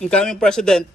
incoming president.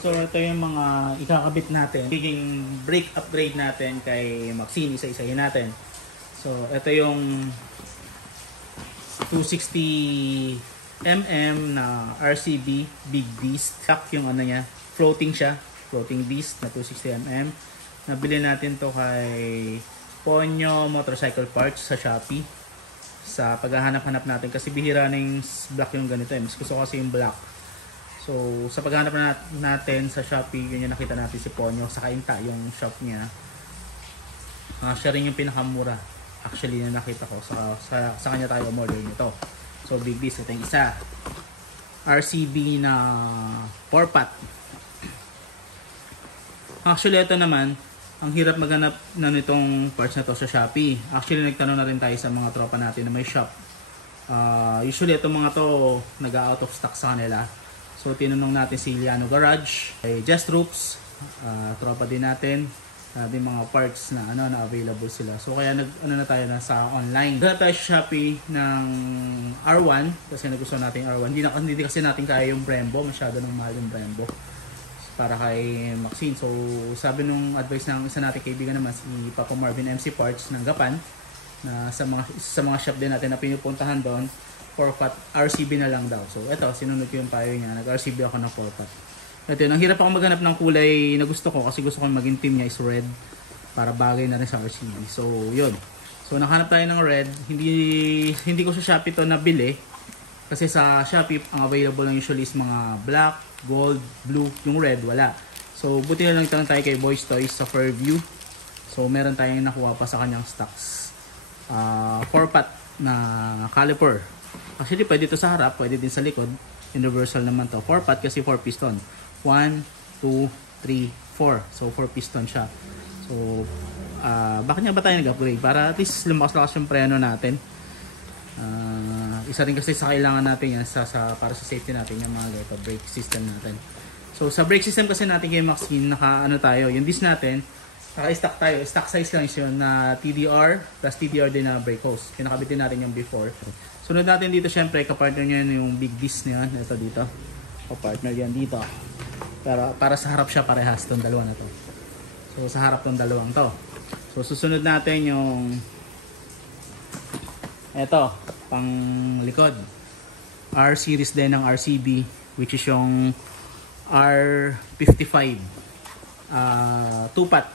So ito yung mga ikakabit natin, magiging brake upgrade natin kay Maxine, isa-isahin natin. So ito yung 260mm na RCB Big Beast. Yung ano niya, floating siya, floating beast na 260mm. Nabili natin to kay Ponyo Motorcycle Parts sa Shopee. Sa paghahanap-hanap natin kasi bihira na yung black yung ganito eh. Mas gusto ko kasi yung black. So, sa paghanap natin sa Shopee, yun yung nakita natin si Ponyo. Sa Kainta, yung shop niya. Siya rin yung pinakamura. Actually, yung nakita ko. Sa kanya tayo umorder nito. So, Big Beast. Ito yung isa. RCB na 4-pot. Actually, ito naman, ang hirap maghanap na nitong parts na to sa Shopee. Actually, nagtanong na rin tayo sa mga tropa natin na may shop. Usually, itong mga to, nag-out of stock sa kanila. So, tinanong natin si Liano Garage, ay Just Troops, tropa din natin, din mga parts na na available sila. So, kaya na tayo na sa online. Gano'n tayo sa Shopee ng R1 kasi nagustuhan natin yung R1. Hindi kasi natin kaya yung Brembo, masyado nang mahal yung Brembo para kay Maxine. So, sabi nung advice ng isa natin kaibigan naman si Papa Marvin MC Parts ng Gapan, na sa mga shop din natin na pinupuntahan doon, 4-pot RCB na lang daw. So ito, sinunod ko yung payo niya. Nag-RCB ako ng 4-pot. Ito yun, ang hirap ako maghanap ng kulay na gusto ko kasi gusto ko maging team niya is red para bagay na rin sa RCB. So yun. So nakahanap tayo ng red. Hindi ko sa Shopee to nabili kasi sa Shopee ang available lang usually is mga black, gold, blue. Yung red wala. So buti na lang tanong tayo kay Boys Toys sa Fairview. So meron tayong nakuha pa sa kanyang stocks. 4-pot na caliper. Actually, pwede ito sa harap, pwede din sa likod. Universal naman to. 4-pot kasi 4 piston. 1, 2, 3, 4. So, 4 piston siya. So, bakit nga ba tayo nag-upgrade? Para at least lumakas-lakas yung preno natin. Isa rin kasi sa kailangan natin yan para sa safety natin yung mga ganito, brake system natin. So, sa brake system kasi natin kay Maxine, tayo. Yung disc natin, naka-stock tayo. Stock size lang yun na TDR, plus TDR din na brake hose. Kinakabitin natin yung before. Sunod natin dito, syempre, kapartner nyo yung big disc nyo. Ito dito. Kapartner yan dito. Pero para sa harap siya parehas itong dalawa na to. So, sa harap itong dalawang to. So, susunod natin yung ito, pang likod. R series din ng RCB, which is yung R55. 2-pot.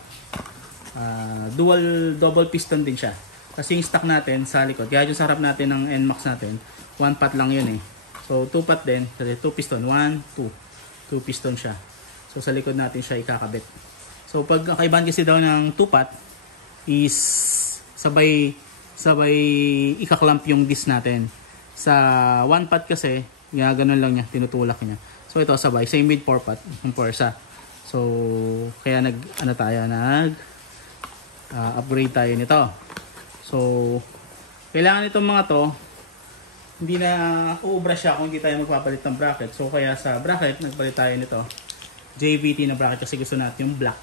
Double piston din siya. Kasi yung stock natin sa likod, kaya yung sa harap natin ng NMAX natin, 1-pot lang yun eh. So 2-pot din, 2 piston, 1, 2 piston siya. So sa likod natin siya ikakabit. So pag kaibahan kasi daw ng 2-pot is sabay ikaklamp yung disc natin. Sa 1-pot kasi, ganun lang niya, tinutulak niya. So ito sabay, same with 4-pot, yung Porsa. So kaya upgrade tayo nito. So, kailangan itong mga to, hindi na uubra siya kung hindi tayo magpapalit ng bracket. So, kaya sa bracket, nagpalit tayo nito. JVT na bracket kasi gusto natin yung black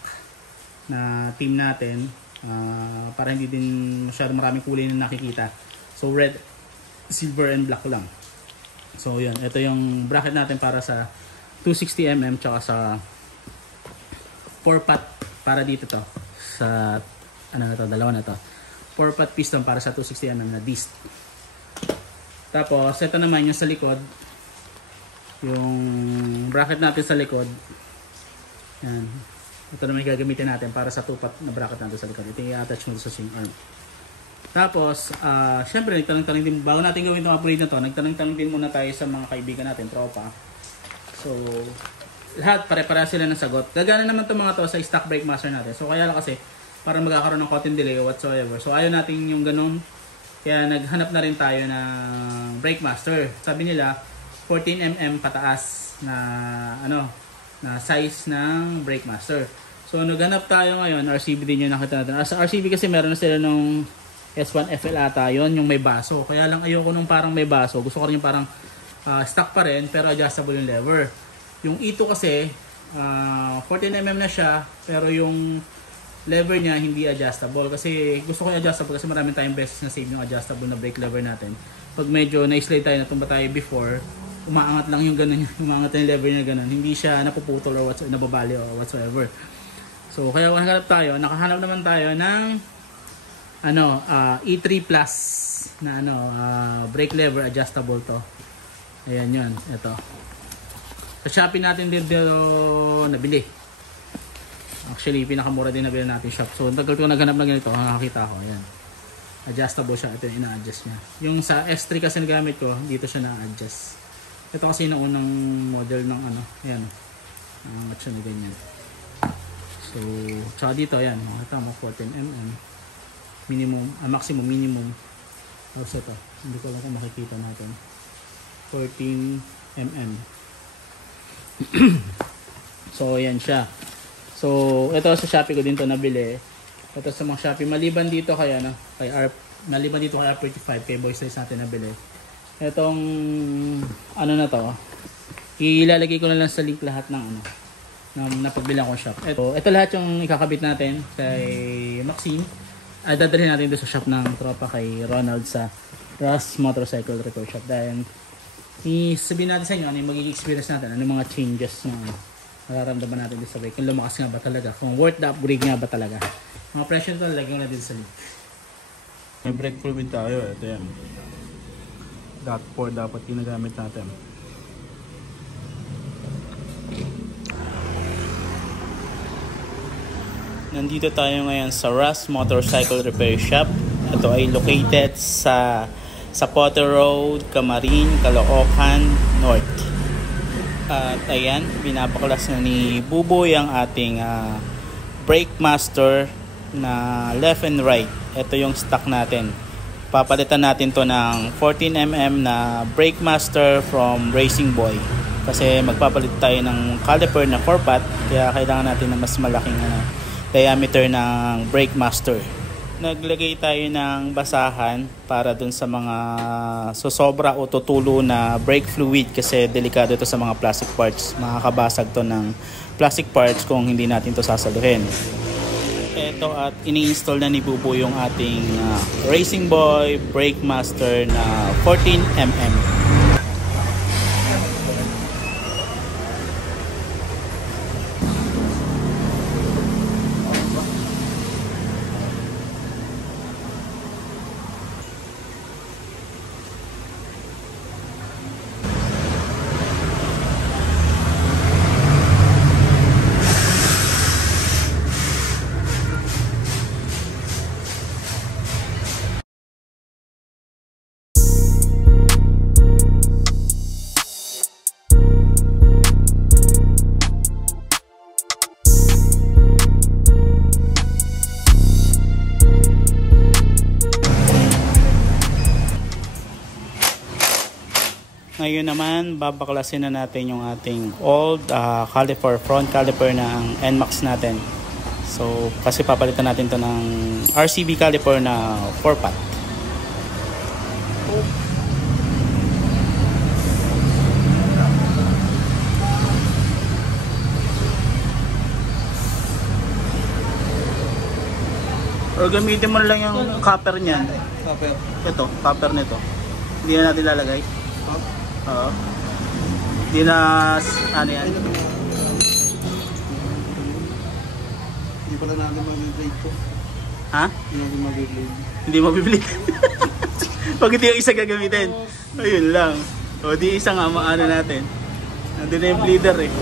na team natin para hindi din masyado maraming kulay na nakikita. So, red, silver, and black lang. So, yun. Ito yung bracket natin para sa 260mm tsaka sa 4-pot para dito to. Sa, dalawa na to. 4-pot piston para sa 260mm na disc. Tapos, ito naman yung sa likod. Yung bracket natin sa likod. Yan. Ito naman yung gagamitin natin para sa 2-pot na bracket natin sa likod. Ito yung i-attach mo sa swing arm. Tapos, syempre, nagtanong-tanong din, bago natin gawin itong upgrade na to, nagtanong-tanong din muna tayo sa mga kaibigan natin, tropa. So, lahat pare-pareha sila ng sagot. Gagana naman itong mga to sa stock brake master natin. So kaya lang kasi para magkakaroon ng konting delay or whatsoever. So ayaw natin yung ganun. Kaya naghanap na rin tayo ng brake master. Sabi nila 14mm pataas na na size ng brake master. So naghanap tayo ngayon, RCB din yung nakita natin. Sa RCB kasi meron na sila nung S1 FL ata yun, yung may baso. Kaya lang ayoko nung parang may baso. Gusto ko rin yung parang stock pa rin pero adjustable yung lever. Yung E2 kasi 14mm na siya pero yung lever niya hindi adjustable kasi gusto ko yung adjustable kasi maraming tayong beses na save yung adjustable na brake lever natin. Pag medyo na-slide tayo, natumba tayo before, umaangat lang yung ganun, umaangat yung lever niya ganun. Hindi siya napuputol or nababali or whatsoever. So kaya nakahanap naman tayo ng E3 Plus na brake lever adjustable to. Ayan yun, ito. Sa Shopee natin din nabili. Actually, pinakamura din nabili natin shop. So, tagal ko naghanap na ganito, nakakita ko. Ayan. Adjustable siya. Ito yung ina-adjust niya. Yung sa S3 kasi nagamit ko, dito siya na-adjust. Ito kasi yung unang model ng ayan. Angat siya na ganyan. So, tsaka dito, ayan. Makita mo, 14mm. Minimum, maximum, minimum. Tapos ito. Hindi ko alam kung makikita natin. 14mm. So, ayan siya. So, ito sa Shopee ko din to nabili. Ito sa mga Shopee. Maliban dito kay maliban dito kay R35, kay Boy Size natin nabili. Itong, na to. Ilalagay ko na lang sa link lahat ng ng napagbilang ko shop. Ito lahat yung ikakabit natin kay Maxine. Dadalhin natin doon sa shop ng tropa kay Ronald sa Ross Motorcycle Repair Shop. Dahil, sabihin natin sa inyo ano yung magiging experience natin, ano yung mga changes na nararamdaman natin sa brake, kung lumakas nga ba talaga, kung worth the upgrade nga ba talaga. Mga presyo ito, lagyan na din sa link. May brake fluid tayo, ito yan. .4 dapat ginagamit natin. Nandito tayo ngayon sa Ross Motorcycle Repair Shop. Ito ay located sa Potter Road, Camarin, Caloocan North. At ayan, binabaklas na ni Buboy ang ating brake master na left and right. Ito yung stock natin. Papalitan natin to ng 14mm na brake master from Racing Boy. Kasi magpapalit tayo ng caliper na 4-pot, kaya kailangan natin ng mas malaking diameter ng brake master. Naglagay tayo ng basahan para dun sa mga sosobra o tutulo na brake fluid kasi delikado ito sa mga plastic parts. Makakabasag to ng plastic parts kung hindi natin to sasaluhin. Ito at ini-install na ni Bubo yung ating Racing Boy brake master na 14mm. Ngayon naman, babaklasin na natin yung ating old caliper, front caliper ng NMAX natin. So, kasi papalitan natin to ng RCB caliper na 4-pot. O gamitin mo na lang yung copper niyan. Copper. Ito, copper nito. Hindi na natin lalagay. Oo. Hindi na yan. Hindi pala natin mabiblade to. Ha? Hindi natin mabiblade. Hindi mabiblade. Pag hindi yung isa gagamitin. Ayun lang. O di isa nga maano natin. Nandun na yung bleeder eh.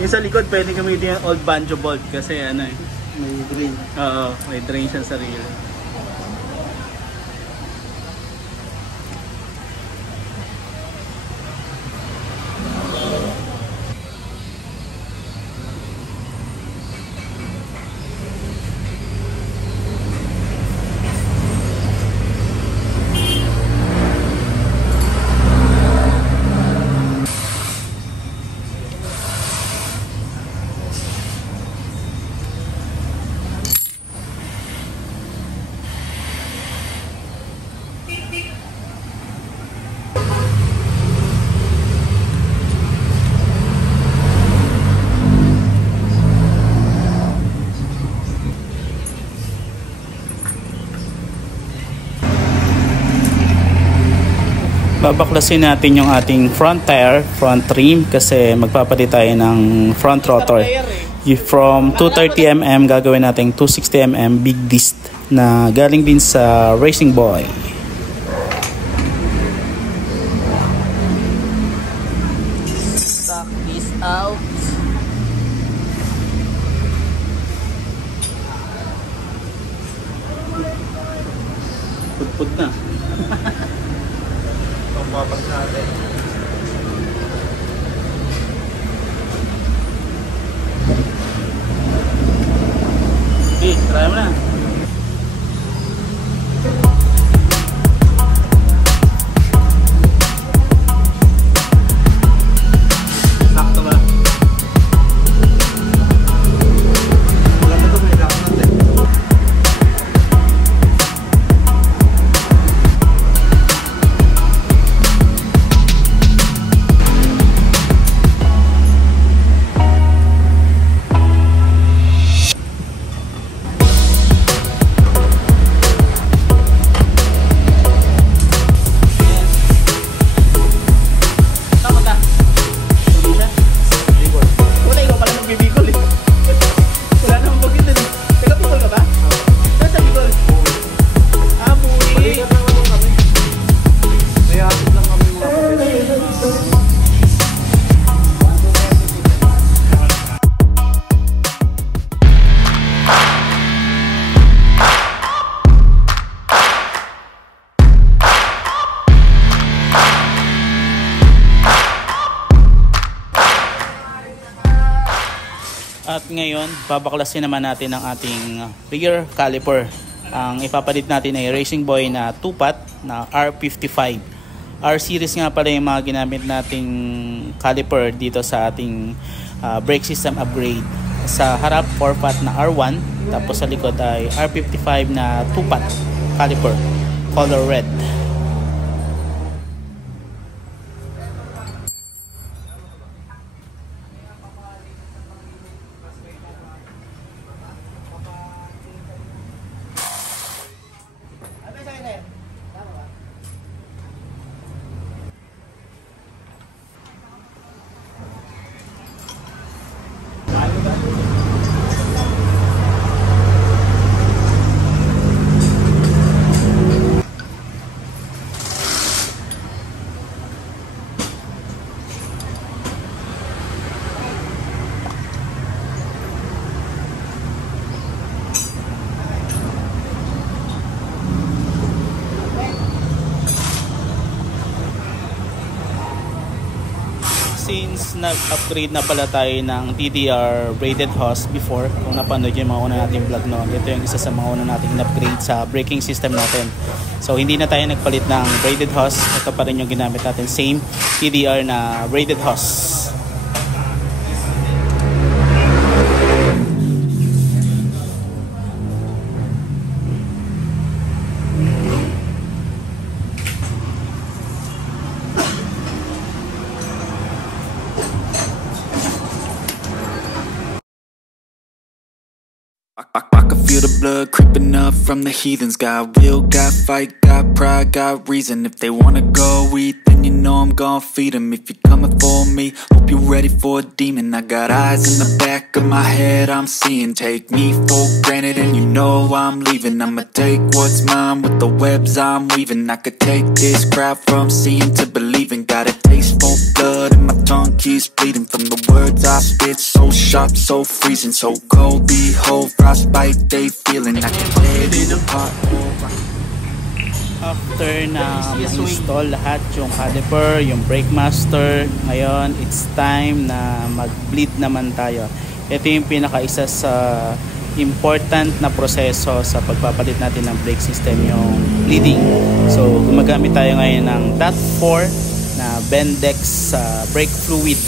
Yung sa likod pwede gamitin yung old banjo bolt kasi May drain. Oo, may drain siya sa rear. Babaklasin natin yung ating front tire, front rim kasi magpapalit tayo ng front rotor. From 230mm gagawin natin 260mm big disc na galing din sa Racing Boy. Suck this out. Pudpud na. Itong babag natin. Okay, try mo na. Sakto ba? Wala na ito, may lock natin. Tama ka. Tuloy siya. Wala, ikaw pala magbibigol eh. Wala namang bagay na eh. Teka, bigol ka ba? Saan sa bigol? Ah, buwi. May atid lang kami mga kapatid. At ngayon, babaklasin naman natin ang ating rear caliper. Ang ipapalit natin ay Racing Boy na 2-pot na R55. R-series nga pala yung mga ginamit nating caliper dito sa ating brake system upgrade. Sa harap, 4-pot na R1. Tapos sa likod ay R55 na 2-pot caliper. Color red. Since nag-upgrade na pala tayo ng TDR braided hose before, kung napanood yung mga una nating vlog noon, ito yung isa sa mga una nating upgrade sa braking system natin. So hindi na tayo nagpalit ng braided hose, ito pa rin yung ginamit natin, same TDR na braided hose. I can feel the blood creeping up from the heathens. Got will, got fight, got pride, got reason. If they wanna go eat, then you know I'm gon' feed them. If you're coming for me, hope you're ready for a demon. I got eyes in the back of my head, I'm seeing. Take me for granted and you know I'm leaving. I'ma take what's mine with the webs I'm weaving. I could take this crowd from seeing to believing. Got a taste for blood and my tongue keeps bleeding. From the words I spit, so sharp, so freezing. So cold, behold, frostbite they feeling. I can tear it apart. After na ma-install lahat yung caliper, yung brake master, ngayon it's time na mag-bleed naman tayo. Ito yung pinaka-isa sa important na proseso sa pagpapalit natin ng brake system, yung bleeding. So gumagamit tayo ngayon ng DAT4 na Bendix brake fluid.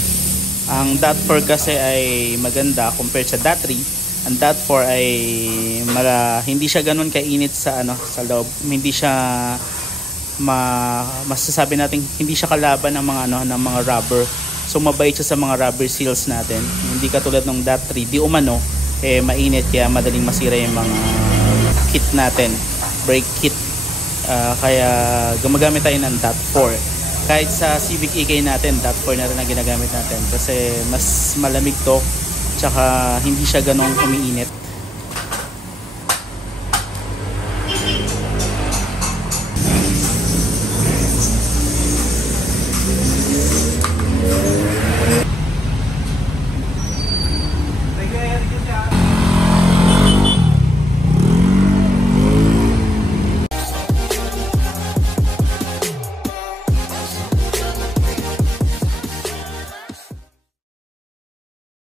Ang DAT4 kasi ay maganda compared sa DAT3. Ang DAT4 ay hindi siya ganoon kainit sa sa loob. Hindi siya masasabi natin hindi siya kalaban ng mga ng mga rubber. So mabait siya sa mga rubber seals natin. Hindi katulad ng DAT3, di umano mainit kaya madaling masira yung mga kit natin, brake kit. Kaya gumagamit tayo ng DAT4. Kahit sa Civic EK natin, .4 na rin ang ginagamit natin kasi mas malamig to, tsaka hindi siya ganong umiinit.